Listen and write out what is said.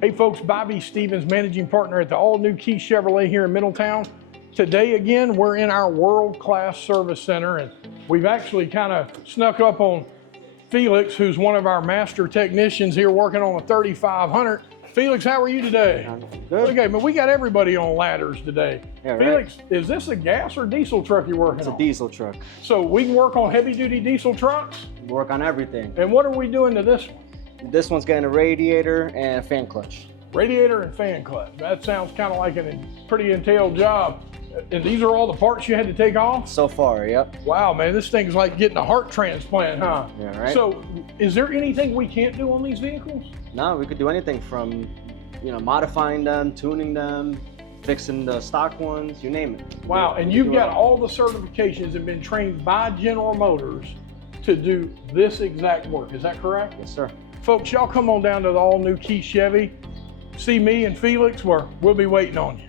Hey folks, Bobby Stevens, managing partner at the all-new Key Chevrolet here in Middletown. Today again, we're in our world-class service center, and we've actually kind of snuck up on Felix, who's one of our master technicians here working on a 3500. Felix, how are you today? Good. Okay, but we got everybody on ladders today. Yeah, right. Felix, is this a gas or diesel truck you're working on? It's a diesel truck. So we can work on heavy-duty diesel trucks? We work on everything. And what are we doing to this one? This one's getting a radiator and a fan clutch. Radiator and fan clutch. That sounds kind of like a pretty entailed job. And these are all the parts you had to take off? So far, yep. Wow, man, this thing's like getting a heart transplant, huh? Yeah, right. So is there anything we can't do on these vehicles? No, we could do anything from, modifying them, tuning them, fixing the stock ones, you name it. Wow, and you've got all the certifications and been trained by General Motors to do this exact work. Is that correct? Yes, sir. Folks, y'all come on down to the all-new Key Chevy. See me and Felix, where we'll be waiting on you.